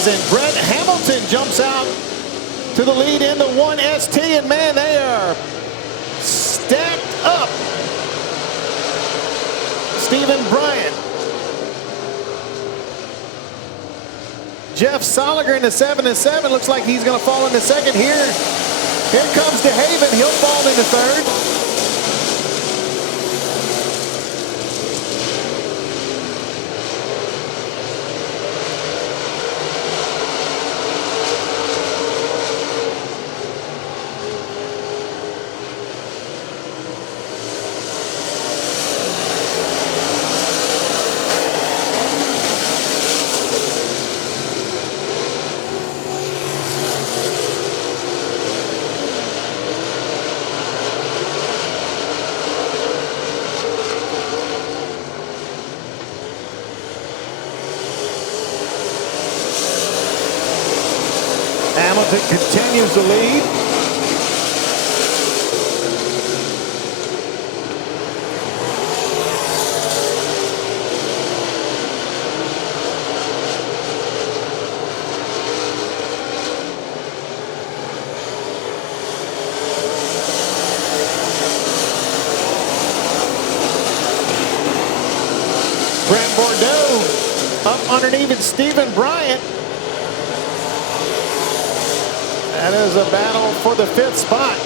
is, and Brett Hamilton jumps out to the lead in the 1ST, and man, they are stacked up. Stephen Bryant, Jeff Soliger in the 7-7. Looks like he's going to fall into second here. Here comes DeHaven. He'll fall into third. Hamilton continues to lead. Brent Bordeaux up underneath Stephen Bryant. That is a battle for the 5th spot.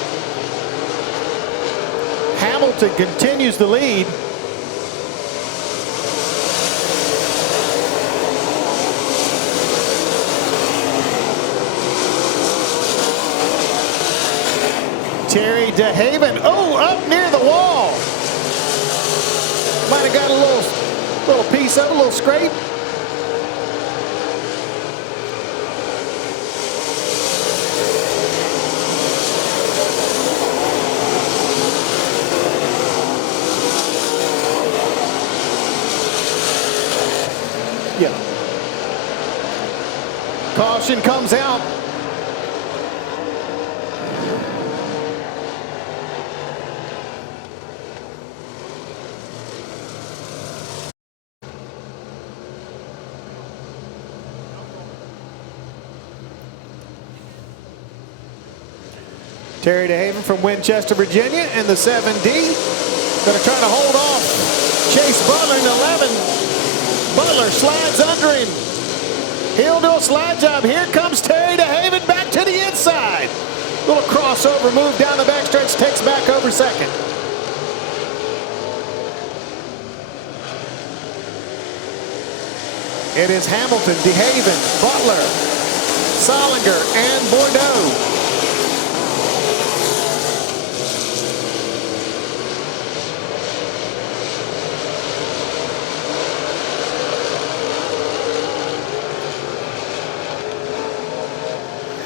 Hamilton continues to lead. Terry DeHaven, up near the wall. Might have got a little piece of it, a little scrape. Caution comes out. Terry DeHaven from Winchester, Virginia, and the 7D. Going to try to hold off Chase Butler in 11. Butler slides under him. He'll do a slide job. Here comes Terry DeHaven back to the inside. Little crossover move down the backstretch, takes back over second. It is Hamilton, DeHaven, Butler, Solinger, and Bordeaux.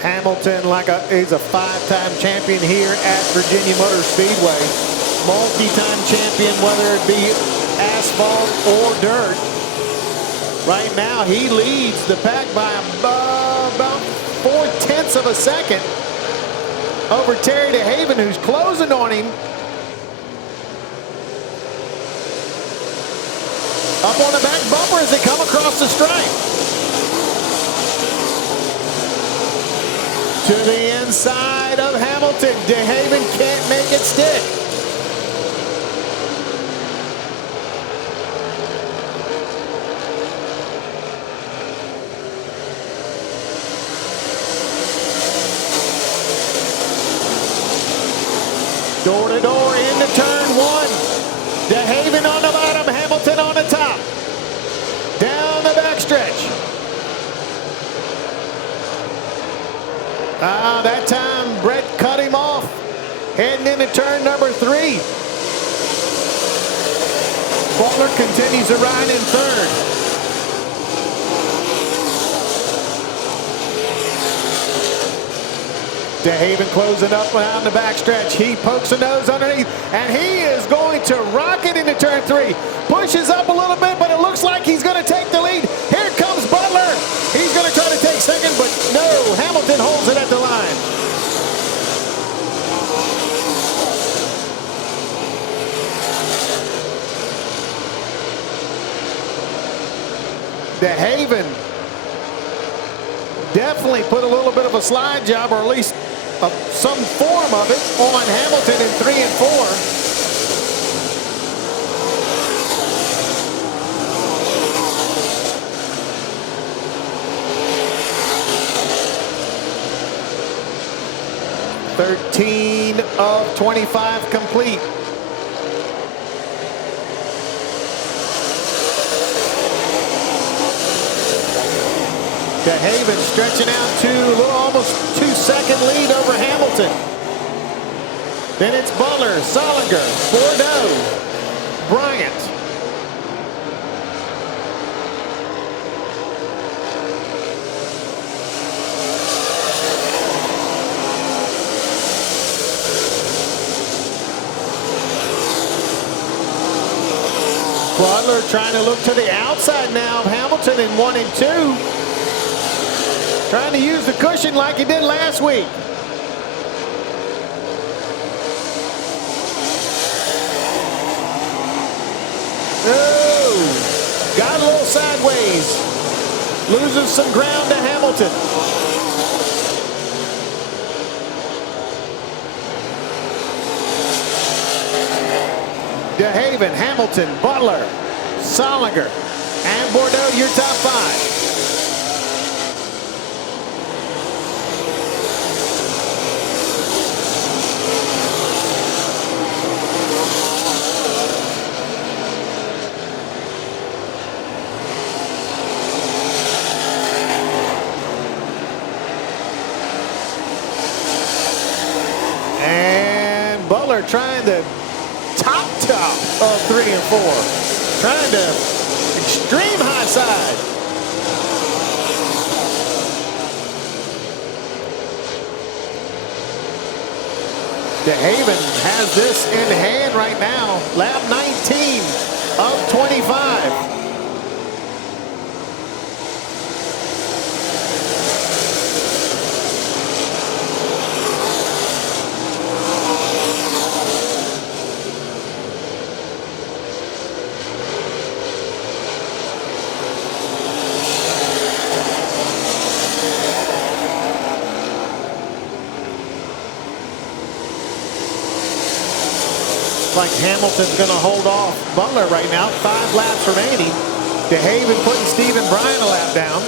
Hamilton, he's a 5-time champion here at Virginia Motor Speedway. Multi-time champion, whether it be asphalt or dirt. Right now, he leads the pack by about 4/10 of a second over Terry DeHaven, who's closing on him. Up on the back bumper as they come across the stripe. To the inside of Hamilton. DeHaven can't make it stick. Door to door into turn 1. DeHaven on the bottom, Hamilton on the top. Down the backstretch. That time Brett cut him off. Heading into turn number 3. Butler continues to ride in third. DeHaven closing up around the backstretch. He pokes a nose underneath, and he is going to rocket into turn 3. Pushes up a little bit, but it looks like he's going to take the lead. Here comes Butler. He's going to try to take second, but no, Hamilton holds it at the line. DeHaven definitely put a little bit of a slide job, or at least some form of it, on Hamilton in 3 and 4. (13 of 25 complete. DeHaven stretching out to a little almost 2-second lead over Hamilton. Then it's Butler, Solinger, Bordeaux, Bryant. Butler trying to look to the outside now of Hamilton in 1 and 2. Trying to use the cushion like he did last week. Oh, got a little sideways. Loses some ground to Hamilton. DeHaven, Hamilton, Butler, Solinger, and Bordeaux, your top 5. Butler trying to top of 3 and 4. Trying to extreme high side. DeHaven has this in hand right now. Lap 19 of 25. Like Hamilton's going to hold off Butler right now. 5 laps remaining. DeHaven putting Stephen Bryan a lap down.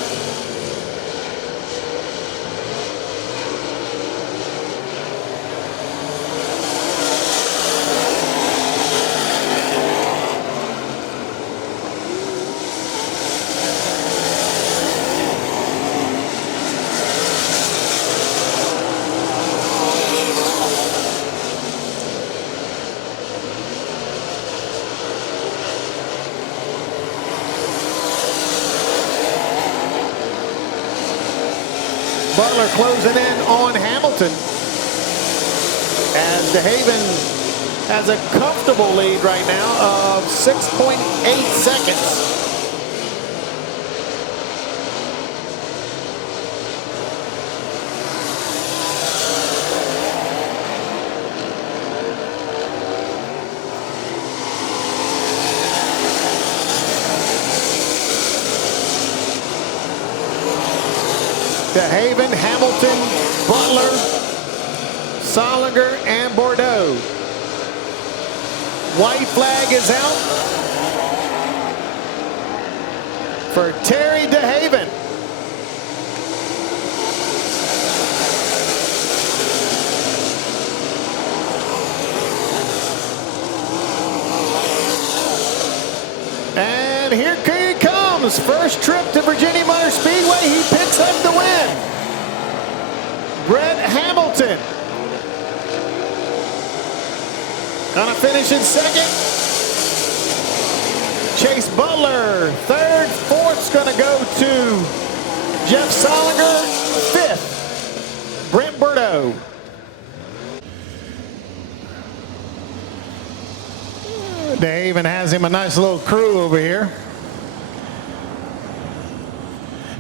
Butler closing in on Hamilton as DeHaven has a comfortable lead right now of 6.8 seconds. DeHaven, Hamilton, Butler, Solinger, and Bordeaux. White flag is out for Terry DeHaven. And here he comes. First trip to Virginia Motor Speedway. He picks up the win. Brett Hamilton gonna finish in second. Chase Butler third. Fourth's gonna go to Jeff Solinger. Fifth, Brent Bordeaux. Dave even has him a nice little crew over here.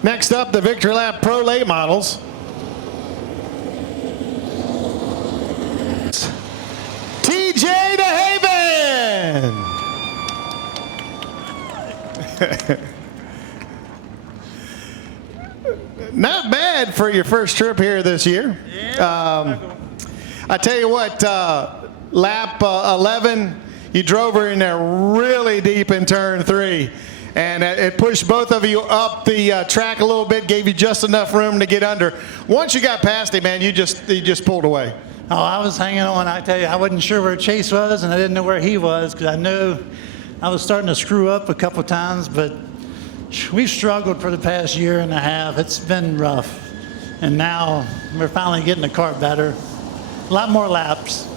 Next up, the Victory Lap Pro Late Models. TJ DeHaven. Not bad. Dad for your first trip here this year. Yeah. I tell you what, lap 11, you drove her in there really deep in turn 3. And it pushed both of you up the track a little bit, gave you just enough room to get under. Once you got past it, man, you just pulled away. Oh, I was hanging on. I tell you, I wasn't sure where Chase was, and I didn't know where he was because I knew I was starting to screw up a couple times. But we've struggled for the past year and a half. It's been rough, and now we're finally getting the car better. A lot more laps.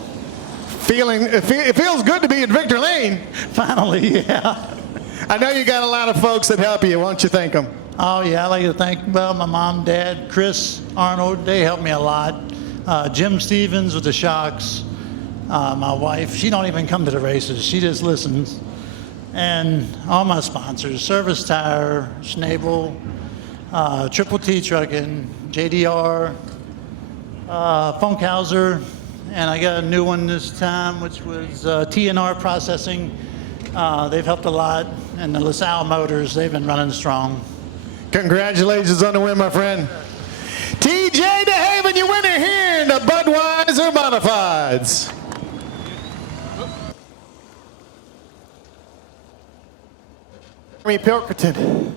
It feels good to be in Victor Lane. Finally, yeah. I know you got a lot of folks that help you. Why don't you thank them? Oh, yeah, I'd like to thank, my mom, Dad, Chris, Arnold. They helped me a lot. Jim Stevens with the shocks. My wife, she don't even come to the races. She just listens. And all my sponsors, Service Tire, Schnabel, Triple T Trucking, JDR, Funkhauser, and I got a new one this time, which was TNR Processing. They've helped a lot, and the LaSalle Motors, they've been running strong. Congratulations on the win, my friend. TJ DeHaven, your winner here in the Budweiser Modifieds. Pilkerton.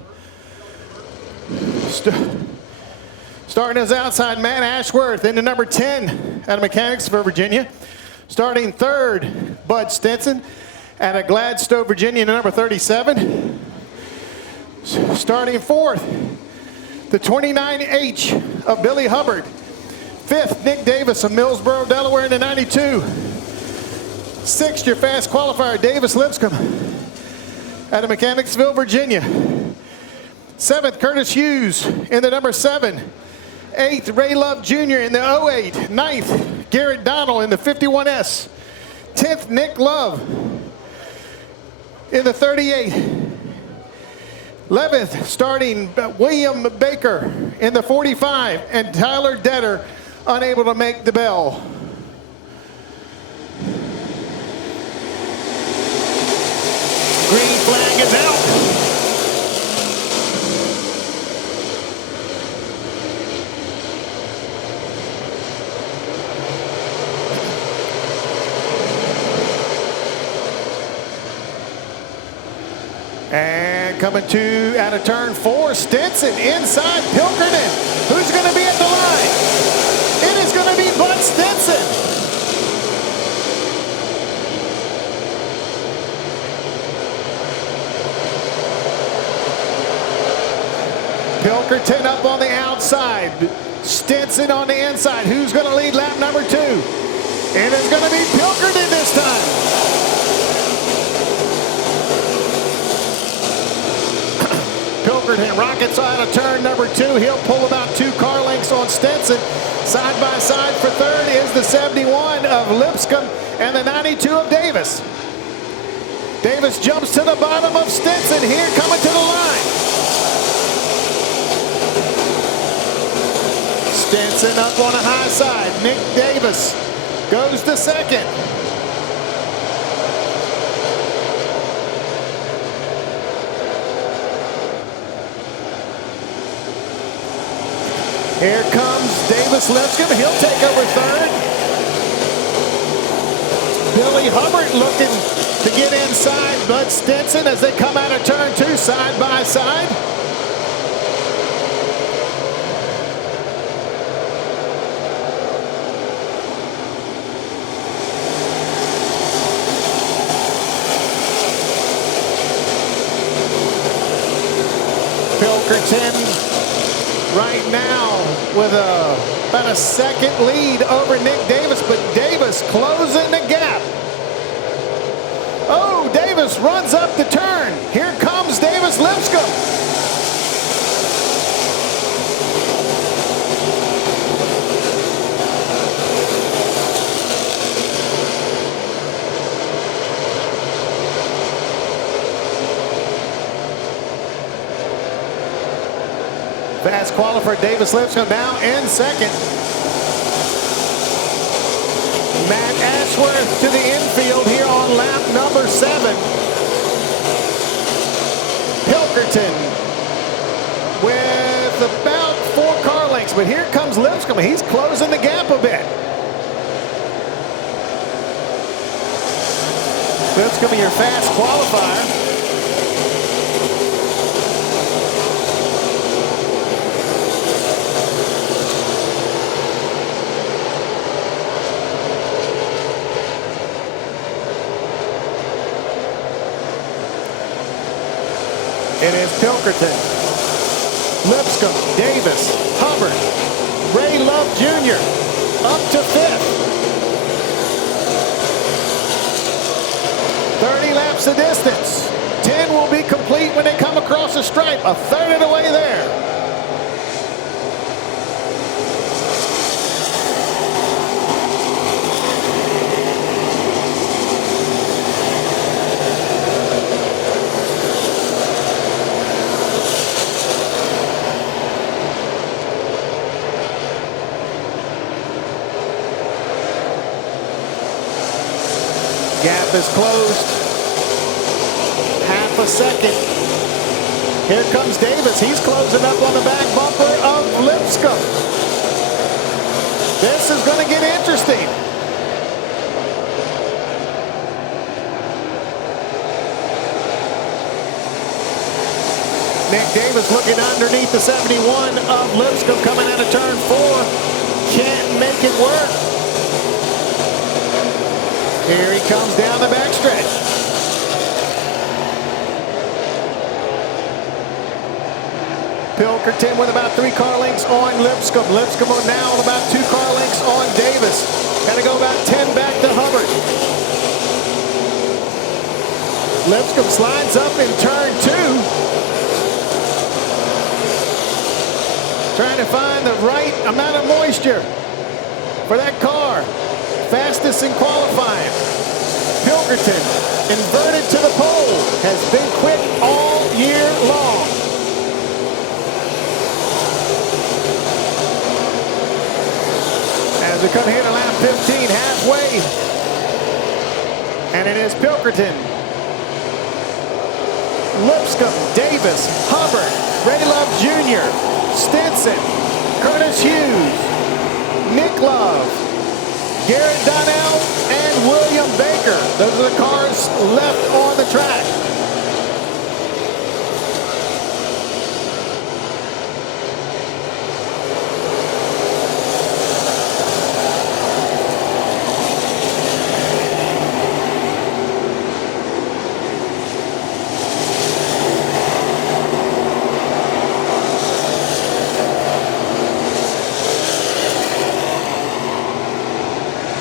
Starting as outside, Matt Ashworth into number 10 out of Mechanicsville, Virginia. Starting third, Bud Stinson out of Gladstone, Virginia, number 37. Starting fourth, the 29H of Billy Hubbard. Fifth, Nick Davis of Millsboro, Delaware, in the 92. Sixth, your fast qualifier, Davis Lipscomb out of Mechanicsville, Virginia. Seventh, Curtis Hughes in the number 7. Eighth, Ray Love Jr. in the 08. Ninth, Garrett Donald in the 51S. 10th, Nick Love in the 38. 11th, starting William Baker in the 45, and Tyler Detter unable to make the bell. Green flag is out. And coming to out of turn 4, Stinson inside Pilkerton. Who's going to be at the line? It is going to be Bud Stinson. Pilkerton up on the outside. Stinson on the inside. Who's going to lead lap number 2? It is going to be Pilkerton this time. Pilkerton rockets out of turn number 2. He'll pull about 2 car lengths on Stinson. Side by side for third is the 71 of Lipscomb and the 92 of Davis. Davis jumps to the bottom of Stinson here, coming to the line. Stinson up on the high side. Nick Davis goes to second. Here comes Davis Lipscomb. He'll take over third. Billy Hubbard looking to get inside Bud Stinson as they come out of turn 2 side by side. Pilkerton right now with about a second lead over Nick Davis, but Davis closing the gap. Oh, Davis runs up the turn. Here comes Davis Lipscomb. Fast qualifier Davis Lipscomb now in second. Matt Ashworth to the infield here on lap number 7. Pilkerton with about 4 car lengths. but here comes Lipscomb. He's closing the gap a bit. Lipscomb, your fast qualifier. It is Pilkerton, Lipscomb, Davis, Hubbard, Ray Love Jr. up to 5th. 30 laps of distance. 10 will be complete when they come across the stripe. A third of the way there. Gap is closed. Half a second. Here comes Davis. He's closing up on the back bumper of Lipscomb. This is going to get interesting. Nick Davis looking underneath the 71 of Lipscomb coming out of turn 4. Can't make it work. Here he comes down the backstretch. Pilkerton with about 3 car lengths on Lipscomb. Lipscomb now with about 2 car lengths on Davis. Got to go about 10 back to Hubbard. Lipscomb slides up in turn 2. Trying to find the right amount of moisture for that car. Fastest in qualifying. Pilkerton, inverted to the pole, has been quick all year long. As we come here to lap 15, halfway. And it is Pilkerton, Lipscomb, Davis, Hubbard, Ray Love Jr., Stinson, Curtis Hughes, Nick Love, Garrett Donnell, and William Baker. Those are the cars left on the track.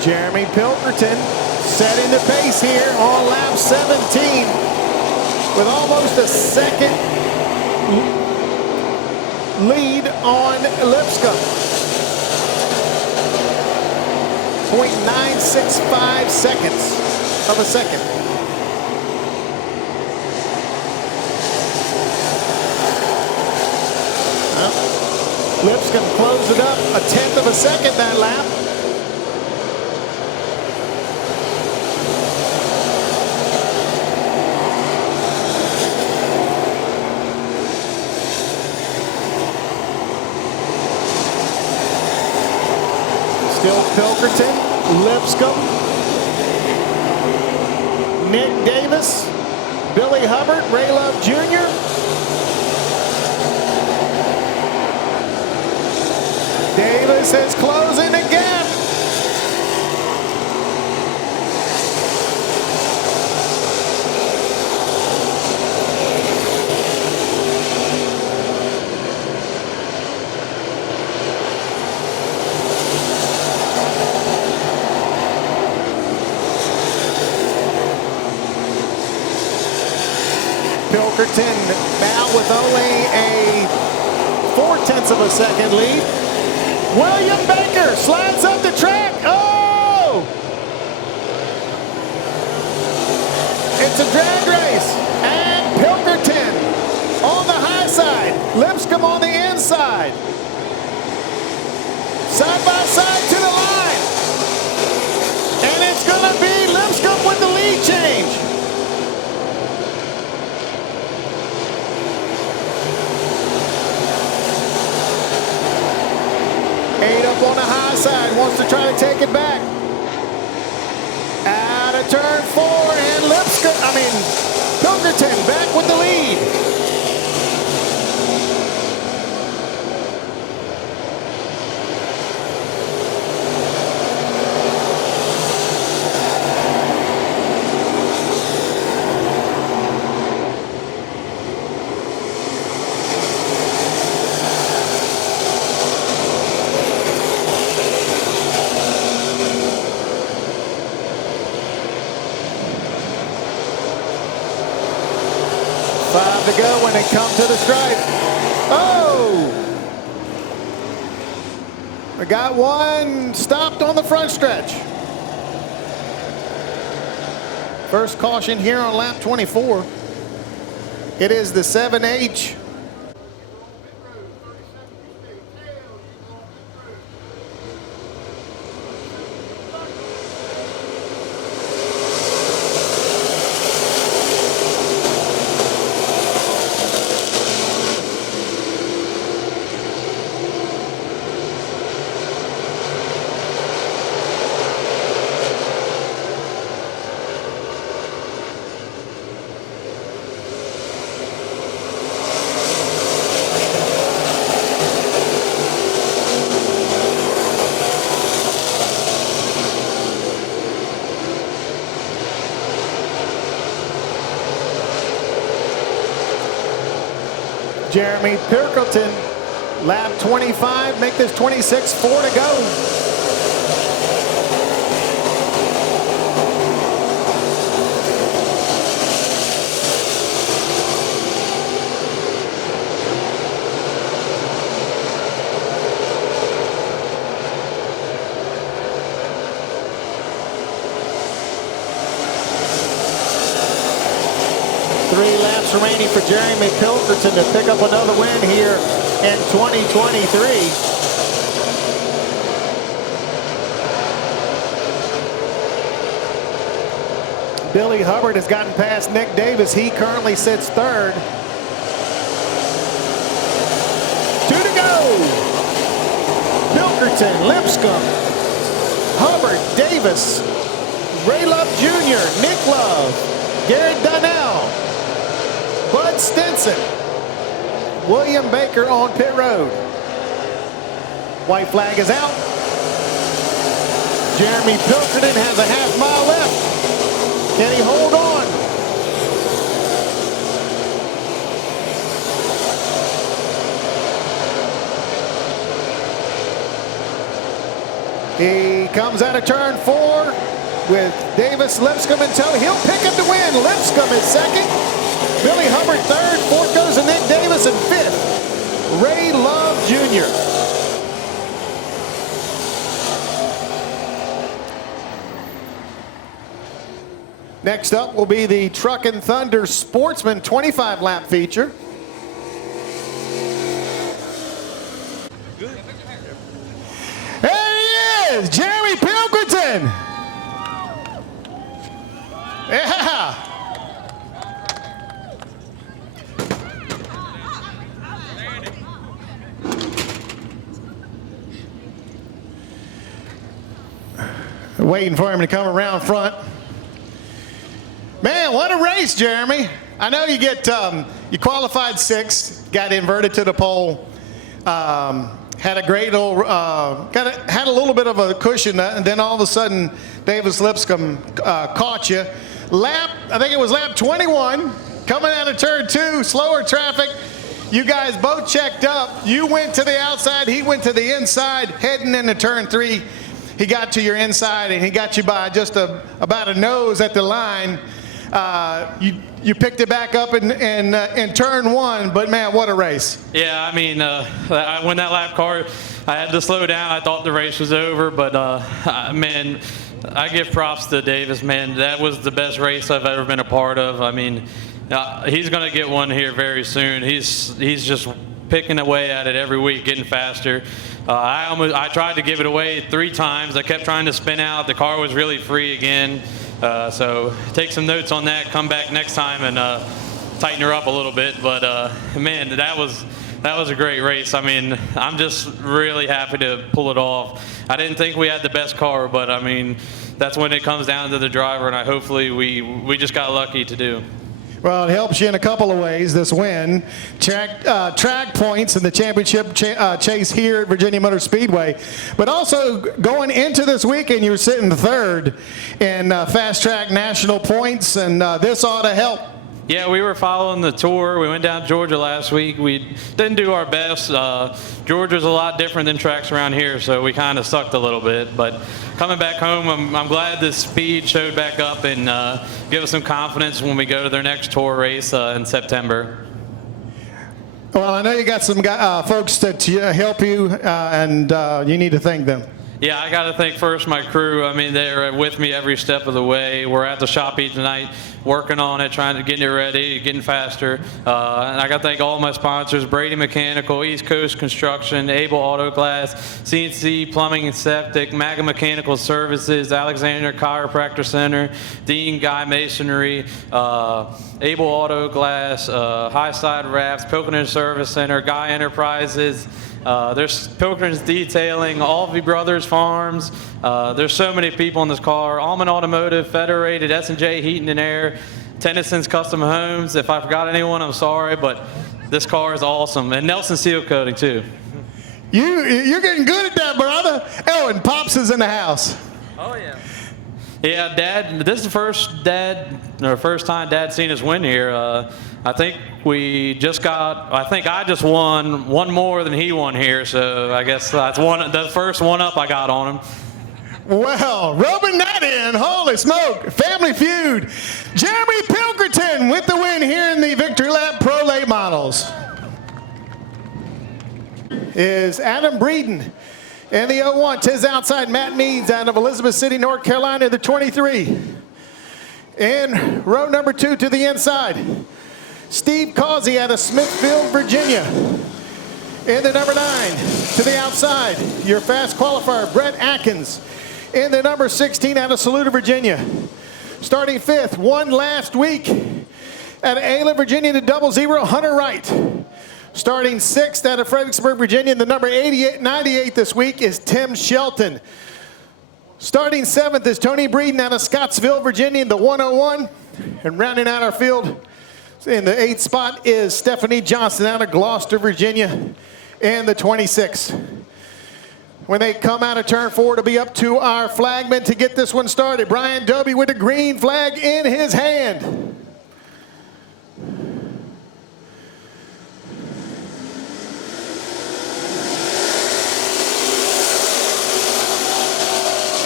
Jeremy Pilkerton setting the pace here on lap 17 with almost a second lead on Lipscomb. 0.965 seconds of a second. Well, Lipscomb closed it up a 1/10 of a second that lap. Still Pilkerton, Lipscomb, Nick Davis, Billy Hubbard, Ray Love Jr. Davis is closing the gap. Pilkerton now with only a 0.4 of a second lead. William Baker slides up the track. Oh! It's a drag race. And Pilkerton on the high side. Lipscomb on the inside. Side by side to the line. And it's going to be Lipscomb with the lead change. outside, wants to try to take it back. Out of turn 4, and Pilkerton back with the lead. To go when they come to the stripe. Oh! We got one stopped on the front stretch. First caution here on lap 24. It is the 7H. Jeremy Pilkerton, lap 25, make this 26, 4 to go. Remaining for Jeremy Pilkerton to pick up another win here in 2023. Billy Hubbard has gotten past Nick Davis. He currently sits third. 2 to go. Pilkerton, Lipscomb, Hubbard, Davis, Ray Love Jr., Nick Love, Garrett Donnell, Bud Stinson, William Baker on pit road. White flag is out. Jeremy Pilkerton has a half mile left. Can he hold on? He comes out of turn 4 with Davis, Lipscomb in tow. He'll pick up the win. Lipscomb is second. Billy Hubbard third, 4th goes to Nick Davis, and 5th, Ray Love Jr. Next up will be the Truckin' Thunder Sportsman 25 lap feature. There he is, Jeremy Pilkerton. Yeah. Waiting for him to come around front. Man, what a race, Jeremy. I know you you qualified 6th, got inverted to the pole, had a great little, had a little bit of a cushion, and then all of a sudden, Davis Lipscomb caught you. I think it was lap 21, coming out of turn 2, slower traffic. You guys both checked up. You went to the outside, he went to the inside, heading into turn 3. He got to your inside, and he got you by just about a nose at the line. You picked it back up in turn 1, but man, what a race. Yeah, I mean, when that lap car, I had to slow down. I thought the race was over, but man, I give props to Davis, man. That was the best race I've ever been a part of. I mean, he's going to get one here very soon. He's just picking away at it every week, getting faster. I tried to give it away 3 times. I kept trying to spin out. The car was really free again. So take some notes on that. Come back next time and tighten her up a little bit. But man, that was That was a great race. I mean, I'm just really happy to pull it off. I didn't think we had the best car, but I mean, that's when it comes down to the driver, and hopefully we just got lucky to do. Well, it helps you in a couple of ways, this win. Track points in the championship chase here at Virginia Motor Speedway. But also going into this weekend, you were sitting third in Fast Track National points, and this ought to help. Yeah, we were following the tour. We went down to Georgia last week. We didn't do our best. Georgia's a lot different than tracks around here, so we kind of sucked a little bit. But coming back home, I'm glad the speed showed back up and give us some confidence when we go to their next tour race in September. Well, I know you got some folks that help you, and you need to thank them. Yeah, I got to thank first my crew. I mean, they're with me every step of the way. We're at the shop each night, working on it, trying to get it ready, getting faster. And I got to thank all my sponsors: Brady Mechanical, East Coast Construction, Able Auto Glass, CNC Plumbing and Septic, Maga Mechanical Services, Alexander Chiropractor Center, Dean Guy Masonry, Able Auto Glass, Highside Rafts, Pilkington Service Center, Guy Enterprises. There's Pilkington's Detailing, Alvey Brothers Farms. There's so many people in this car. Alman Automotive, Federated, S&J Heating and Air, Tennyson's Custom Homes. If I forgot anyone, I'm sorry, but this car is awesome. And Nelson Seal Coating, too. You're getting good at that, brother. Oh, and Pops is in the house. Oh, yeah. Yeah, Dad, this is the first time Dad's seen us win here. I think I just won one more than he won here, so I guess that's the first one up I got on him. Well, rubbing that in, holy smoke, Family Feud. Jeremy Pilkerton with the win here in the Victory Lap Pro Late Models. Is Adam Breeden in the 01. Tis outside Matt Meads out of Elizabeth City, North Carolina, the 23. In row number 2 to the inside, Steve Causey out of Smithfield, Virginia. In the number 9 to the outside, your fast qualifier, Brett Atkins. In the number 16 out of Saluda, Virginia. Starting 5th, won last week out of Ayla, Virginia, to 00, Hunter Wright. Starting 6th out of Fredericksburg, Virginia, and the number 98 this week is Tim Shelton. Starting 7th is Tony Breeden out of Scottsville, Virginia, in the 101. And rounding out our field in the 8th spot is Stephanie Johnson out of Gloucester, Virginia, in the 26. When they come out of turn 4, to be up to our flagman to get this one started. Brian Dobie with the green flag in his hand.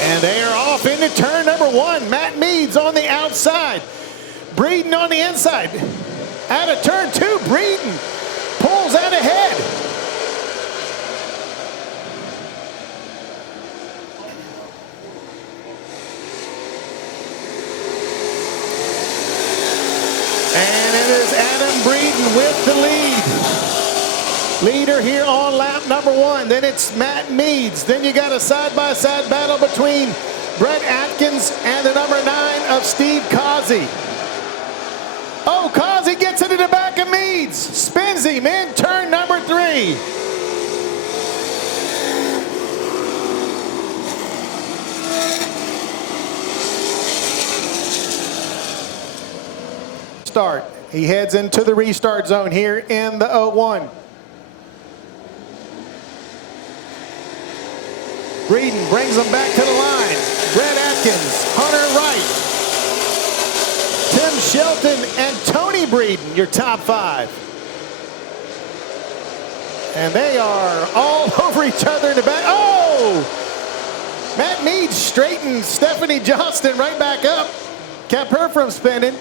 And they are off into turn number 1. Matt Meads on the outside. Breeden on the inside. Out of turn 2, Breeden pulls out ahead. And it is Adam Breeden with the lead. Leader here on lap number 1. Then it's Matt Meads. Then you got a side-by-side battle between Brett Atkins and the number 9 of Steve Causey. Oh, Causey gets into the back of Meads. Spins him in turn number 3. Start. He heads into the restart zone here in the 01. Breeden brings them back to the line. Brett Atkins, Hunter Wright, Tim Shelton, and Tony Breeden, your top 5. And they are all over each other in the back. Oh! Matt Meads straightens Stephanie Johnston right back up. Kept her from spinning.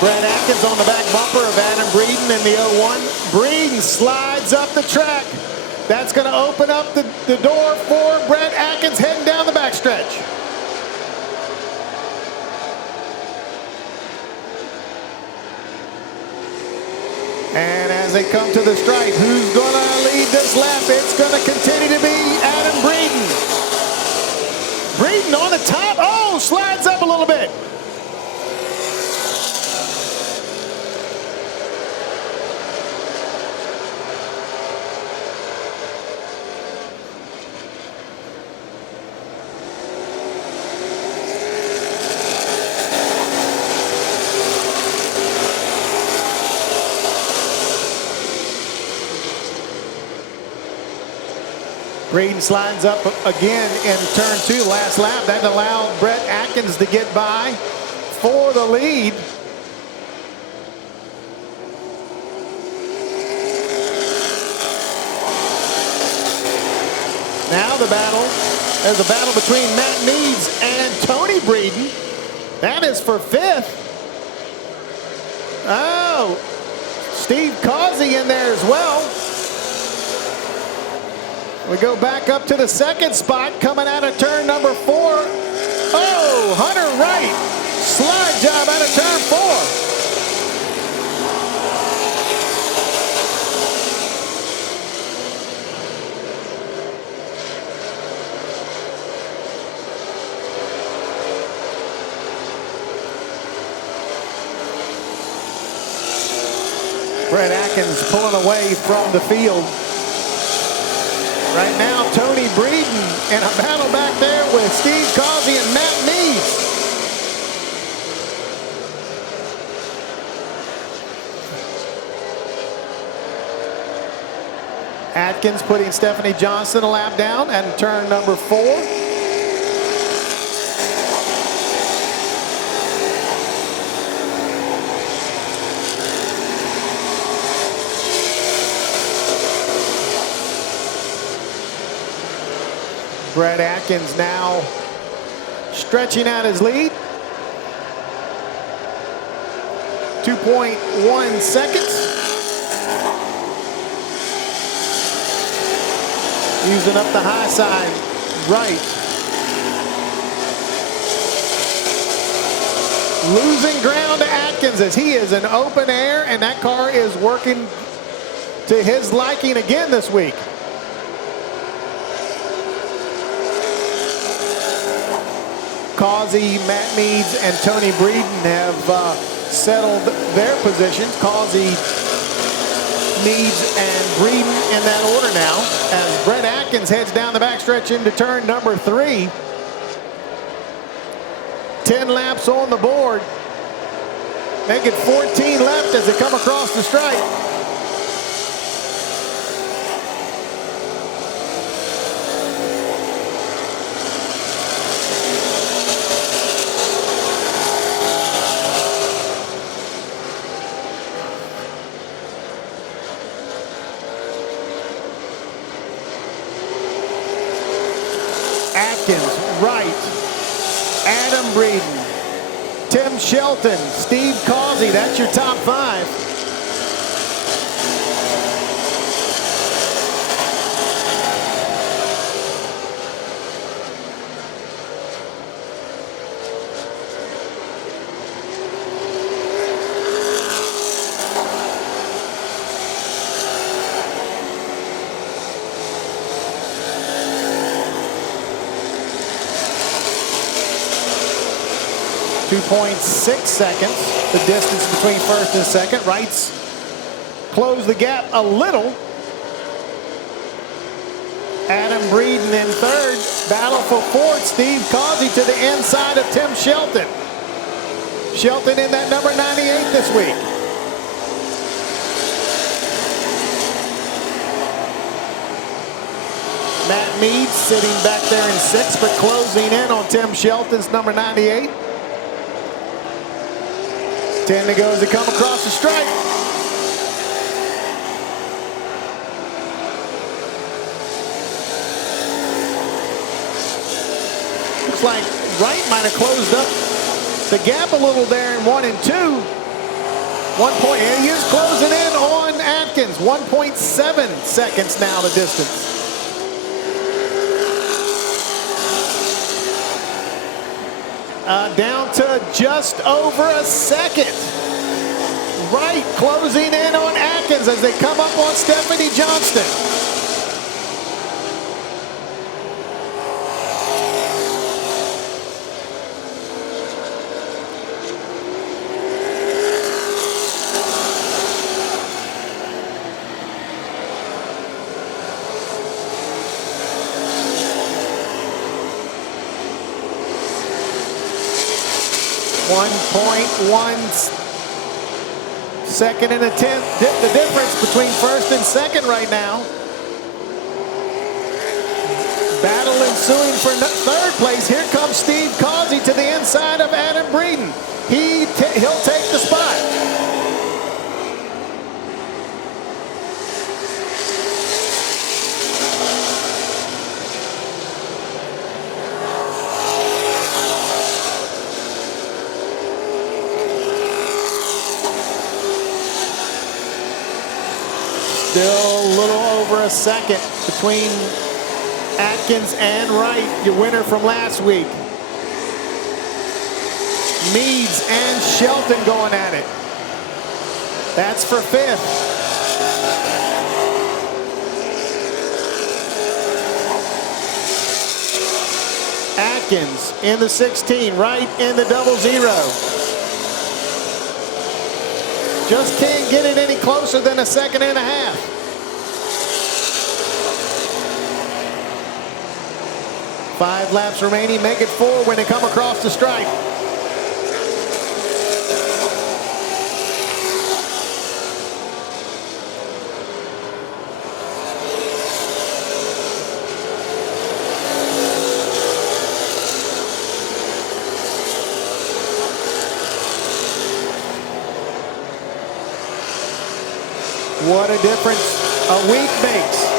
Brett Atkins on the back bumper of Adam Breeden in the 01. Breeden slides up the track. That's going to open up the door for Brett Atkins heading down the backstretch. And as they come to the stripe, who's going to lead this lap? It's going to continue to be Adam Breeden. Breeden on the top. Oh, slides up a little bit. Breeden slides up again in turn 2, last lap. That allowed Brett Atkins to get by for the lead. Now the battle, there's a battle between Matt Meads and Tony Breeden. That is for 5th. Oh, Steve Causey in there as well. We go back up to the 2nd spot, coming out of turn number 4. Oh, Hunter Wright, slide job out of turn 4. Brett Atkins pulling away from the field. Right now, Tony Breeden in a battle back there with Steve Causey and Matt Meads. Atkins putting Stephanie Johnson a lap down at turn number 4. Brett Atkins now stretching out his lead. 2.1 seconds. Using up the high side right. Losing ground to Atkins as he is in open air, and that car is working to his liking again this week. Causey, Matt Meads, and Tony Breeden have settled their positions. Causey, Meads, and Breeden in that order now as Brett Atkins heads down the backstretch into turn number 3. 10 laps on the board. Make it 14 left as they come across the stripe. Wright, Adam Breeden, Tim Shelton, Steve Causey. That's your top 5. .6 seconds, the distance between 1st and 2nd. Wright's closed the gap a little. Adam Breeden in 3rd. Battle for 4th. Steve Causey to the inside of Tim Shelton. Shelton in that number 98 this week. Matt Meads sitting back there in 6th, but closing in on Tim Shelton's number 98. 10 to go as they come across the stripe. Looks like Wright might have closed up the gap a little there in 1 and 2. 1 point, and he is closing in on Atkins. 1.7 seconds now the distance. Down to just over a second. Wright closing in on Atkins as they come up on Stephanie Johnston. Second and a tenth, the difference between 1st and 2nd right now. Battle ensuing for third place. Here comes Steve Causey to the inside of Adam Breeden. He'll take the spot. Still a little over a second between Atkins and Wright, your winner from last week. Meads and Shelton going at it. That's for fifth. Atkins in the 16, Wright in the 00. Just can't get it any closer than a second and a half. Five laps remaining, make it 4 when they come across the stripe. What a difference a week makes.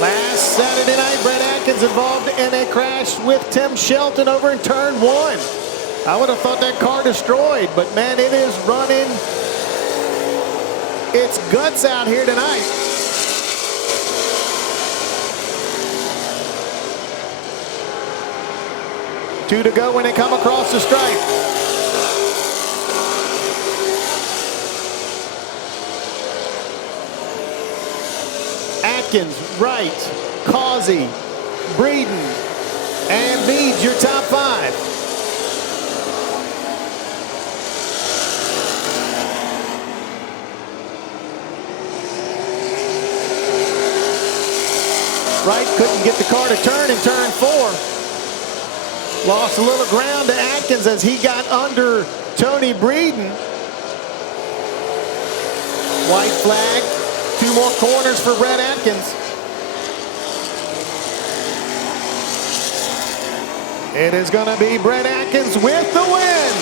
Last Saturday night, Brett Atkins involved in a crash with Tim Shelton over in turn 1. I would have thought that car destroyed, but man, it is running its guts out here tonight. Two to go when they come across the stripe. Atkins, Wright, Causey, Breeden, and Meads, your top 5. Wright couldn't get the car to turn in turn 4. Lost a little ground to Atkins as he got under Tony Breeden. White flag. 2 more corners for Brett Atkins. It is going to be Brett Atkins with the win.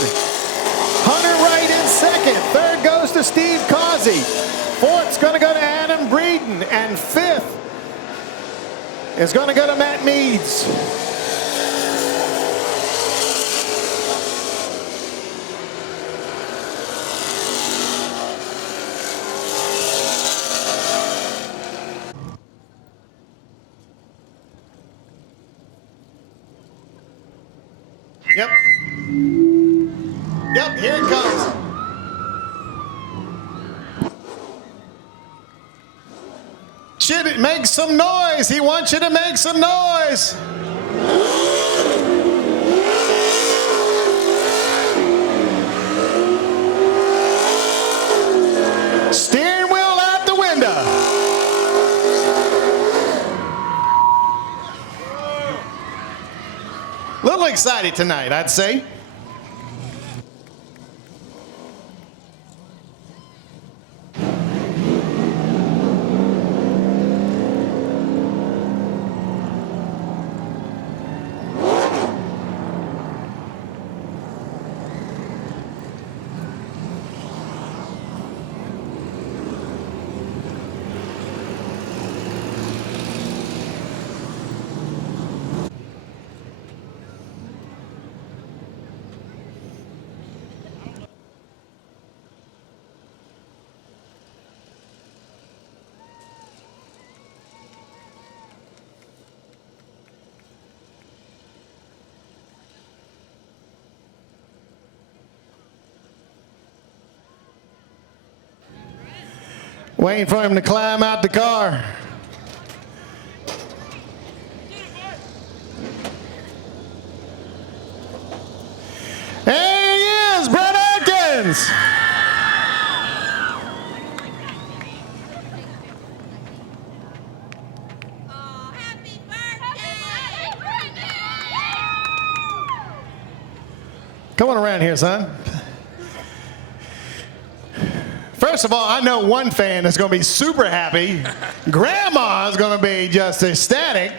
Hunter Wright in second. Third goes to Steve Causey. Fourth's going to go to Adam Breeden. And fifth is going to go to Matt Meads. Yep, here it comes. Should it make some noise? He wants you to make some noise. Steering wheel out the window. A little excited tonight, I'd say. Waiting for him to climb out the car. There he is, Brett Atkins. Oh, happy birthday! Come on around here, son. First of all, I know one fan that's going to be super happy. Grandma's going to be just ecstatic.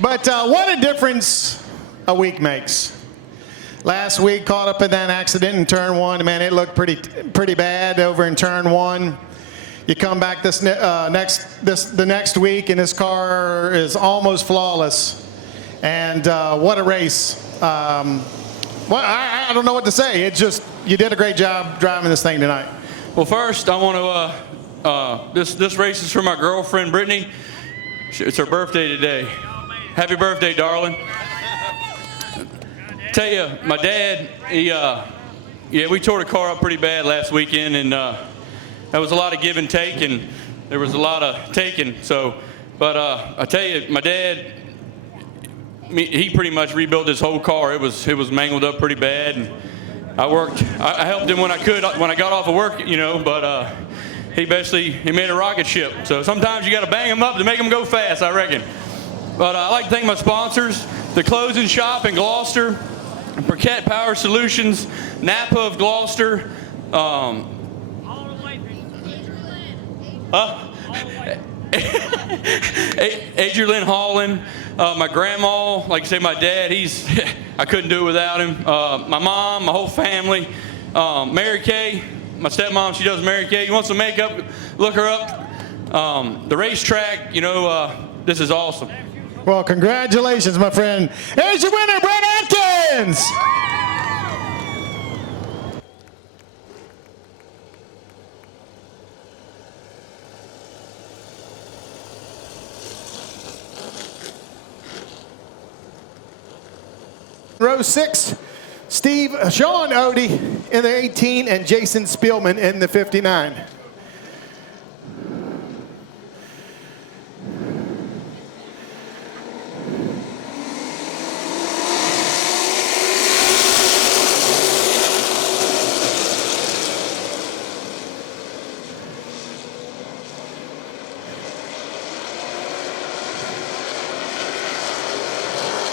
But what a difference a week makes. Last week, caught up in that accident in turn one. Man, it looked pretty bad over in turn one. You come back the next week, and this car is almost flawless. And what a race! Well, I don't know what to say. It just, you did a great job driving this thing tonight. Well, first I want to. This race is for my girlfriend Brittany. It's her birthday today. Happy birthday, darling. Tell you, my dad, we tore the car up pretty bad last weekend, and that was a lot of give and take, and there was a lot of taking. So, but I tell you, my dad, he pretty much rebuilt his whole car. It was mangled up pretty bad, and I helped him when I could when I got off of work, but he made a rocket ship. So sometimes you got to bang them up to make them go fast, I reckon. But I'd like to thank my sponsors, the Closing Shop in Gloucester, Briquette Power Solutions, Napa of Gloucester, Adrian Holland, my grandma, like I say, my dad, I couldn't do it without him. My mom, my whole family, Mary Kay, my stepmom, she does Mary Kay. You want some makeup? Look her up. The racetrack, this is awesome. Well, congratulations, my friend. Here's your winner, Brent Atkins. Row 6, Sean Odie in the 18 and Jason Spielman in the 59.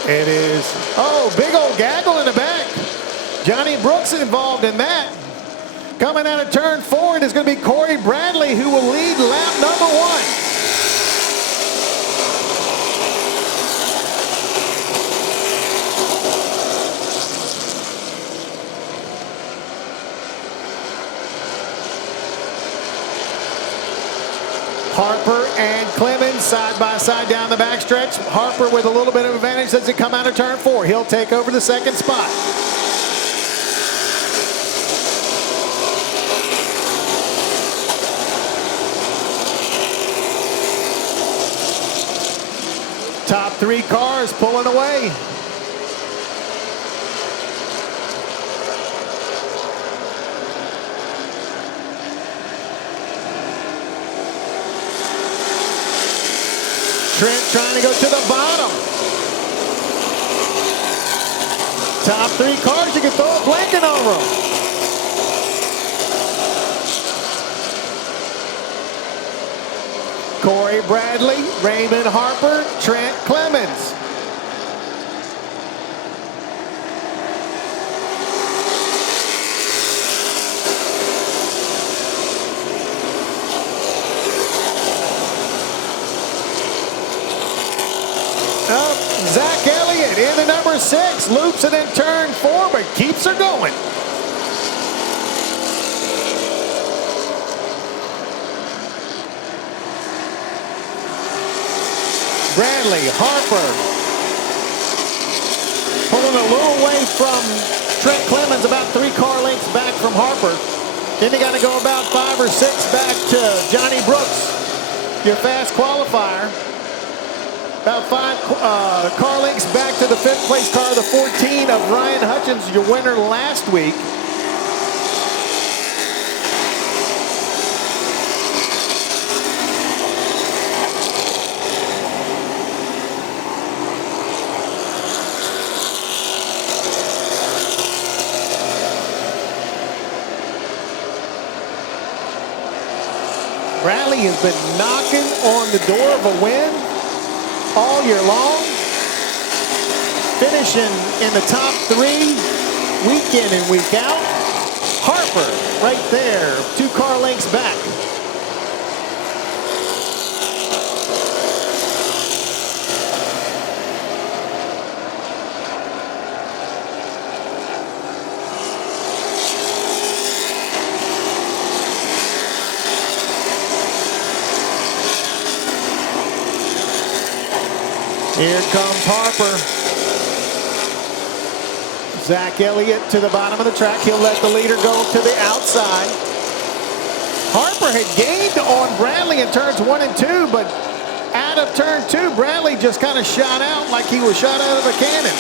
It is, big old gaggle in the back. Johnny Brooks involved in that. Coming out of turn 4, it is going to be Corey Bradley who will lead lap number 1. Harper and Clemens side by side down the backstretch. Harper with a little bit of advantage as they come out of turn 4. He'll take over the second spot. Top 3 cars pulling away. Trent trying to go to the bottom. Top 3 cars, you can throw a blanket over them. Corey Bradley, Raymond Harper, Trent Clemens. Zach Elliott in the number 6, loops it in turn 4, but keeps her going. Bradley, Harper, pulling a little away from Trent Clemens, about 3 car lengths back from Harper. Then you got to go about 5 or 6 back to Johnny Brooks, your fast qualifier. About 5 car lengths back to the 5th place car, the 14 of Ryan Hutchins, your winner last week. Bradley has been knocking on the door of a win all year long, finishing in the top 3 week in and week out. Harper right there, 2 car lengths back. Here comes Harper. Zach Elliott to the bottom of the track. He'll let the leader go to the outside. Harper had gained on Bradley in turns 1 and 2, but out of turn 2, Bradley just kind of shot out like he was shot out of a cannon.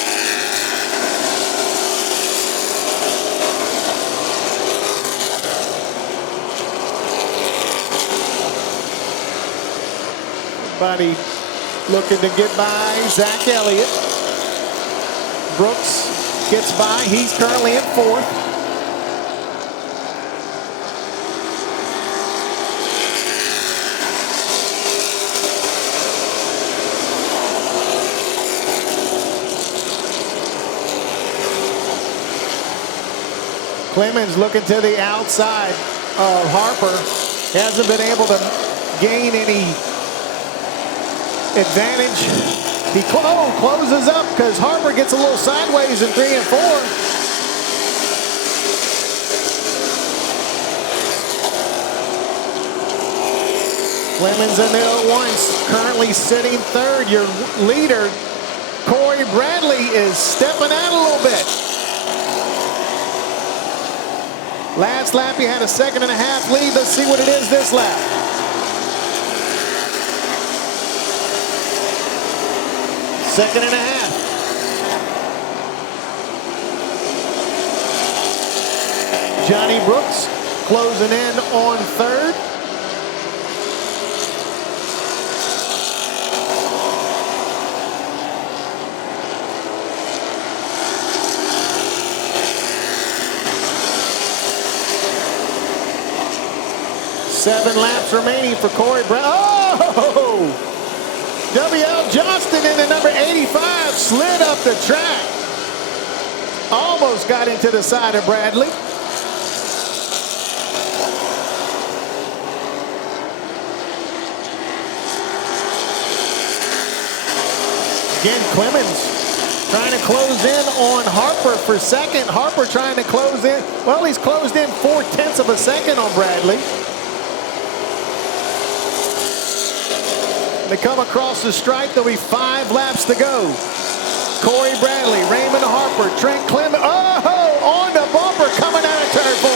Everybody looking to get by Zach Elliott. Brooks gets by. He's currently in 4th. Clemens looking to the outside of Harper. Hasn't been able to gain any advantage. He closes up because Harper gets a little sideways in 3 and 4. Clemens in there once, currently sitting 3rd. Your leader, Corey Bradley, is stepping out a little bit. Last lap, he had a 2.5 lead. Let's see what it is this lap. Second and a half. Johnny Brooks closing in on 3rd. Seven laps remaining for Corey Brown. Oh! W.L. Johnston in the number 85 slid up the track. Almost got into the side of Bradley. Again, Clemens trying to close in on Harper for 2nd. Harper trying to close in. Well, he's closed in 0.4 of a second on Bradley. They come across the stripe. There'll be 5 laps to go. Corey Bradley, Raymond Harper, Trent Clemens. Oh, on the bumper coming out of turn 4.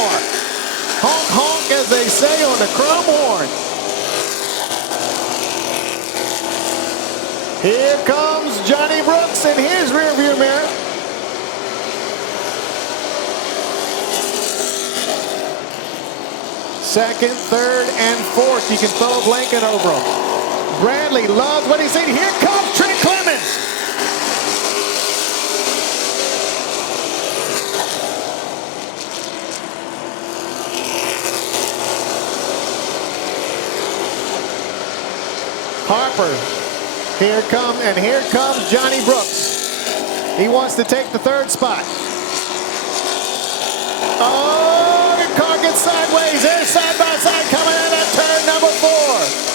Honk, honk, as they say on the chrome horn. Here comes Johnny Brooks in his rearview mirror. Second, 3rd, and 4th. You can throw a blanket over them. Bradley loves what he's seen. Here comes Trent Clemens. Harper. Here comes Johnny Brooks. He wants to take the 3rd spot. Oh, the car gets sideways. They're side by side coming out of turn number 4.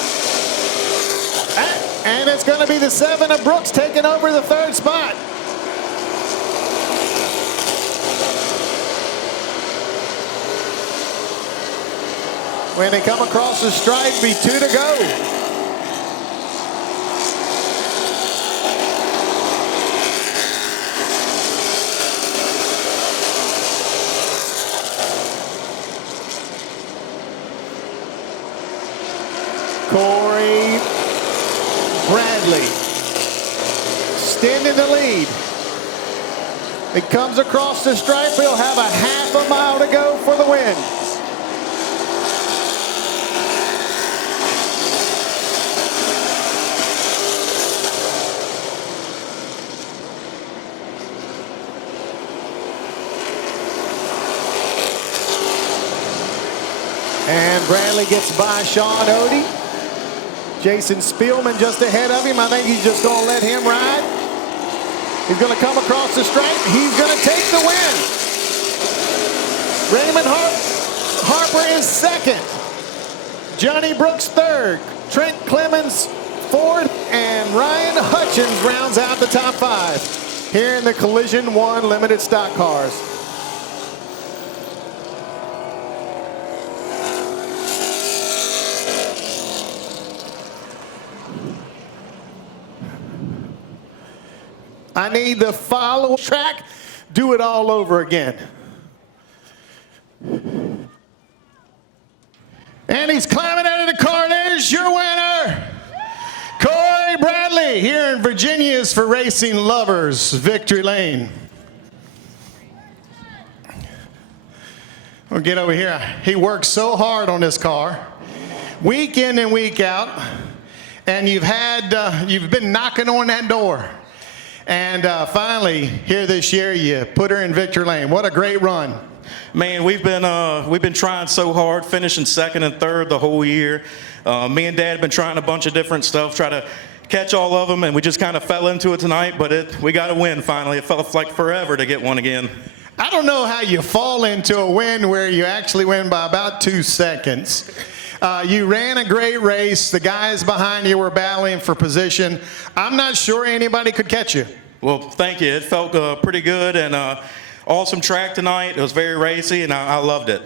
And it's going to be the 7 of Brooks taking over the 3rd spot. When they come across the stripe, be 2 to go. Corey Bradley extending the lead. It comes across the stripe. He'll have a 1/2 mile to go for the win. And Bradley gets by Sean Odie. Jason Spielman just ahead of him. I think he's just going to let him ride. He's going to come across the stripe. He's going to take the win. Raymond Harper is 2nd. Johnny Brooks 3rd. Trent Clemens 4th. And Ryan Hutchins rounds out the top 5 here in the Collision 1 limited stock cars. I need the follow track. Do it all over again. And he's climbing out of the car. There's your winner, Corey Bradley, here in Virginia's for racing lovers, Victory Lane. We'll get over here. He works so hard on this car, week in and week out, and you've been knocking on that door. And finally, here this year, you put her in Victory Lane. What a great run. Man, we've been trying so hard, finishing second and third the whole year. Me and Dad have been trying a bunch of different stuff, try to catch all of them, and we just kind of fell into it tonight, but we got a win finally. It felt like forever to get one again. I don't know how you fall into a win where you actually win by about 2 seconds. You ran a great race. The guys behind you were battling for position. I'm not sure anybody could catch you. Well, thank you. It felt pretty good, and awesome track tonight. It was very racy, and I loved it.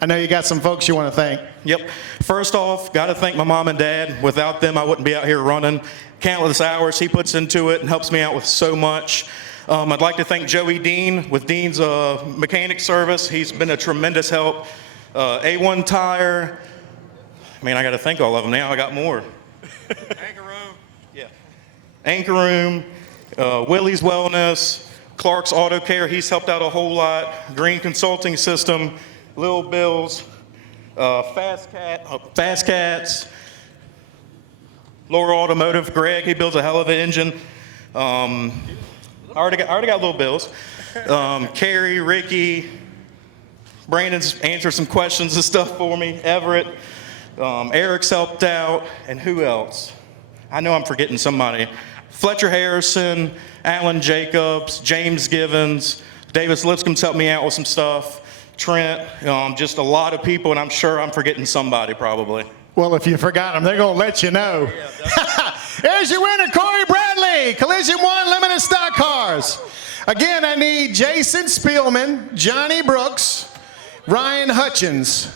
I know you got some folks you want to thank. Yep. First off, got to thank my mom and dad. Without them, I wouldn't be out here running countless hours he puts into it and helps me out with so much. I'd like to thank Joey Dean with Dean's Mechanic Service. He's been a tremendous help. A1 Tire. Man, I got to thank all of them now. I got more. Anchor Room. Yeah. Anchor Room, Willie's Wellness, Clark's Auto Care. He's helped out a whole lot. Green Consulting System, Lil Bill's, Fast Cats, Laura Automotive. Greg, he builds a hell of an engine. I already got Lil Bill's. Carrie, Ricky, Brandon's answered some questions and stuff for me. Everett, Eric's helped out, and who else? I know I'm forgetting somebody. Fletcher Harrison, Alan Jacobs, James Givens, Davis Lipscomb's helped me out with some stuff. Trent, just a lot of people, and I'm sure I'm forgetting somebody probably. Well, if you forgot them, they're going to let you know. There's your winner, Corey Bradley, Collision 1 Limited Stock Cars. Again, I need Jason Spielman, Johnny Brooks, Ryan Hutchins,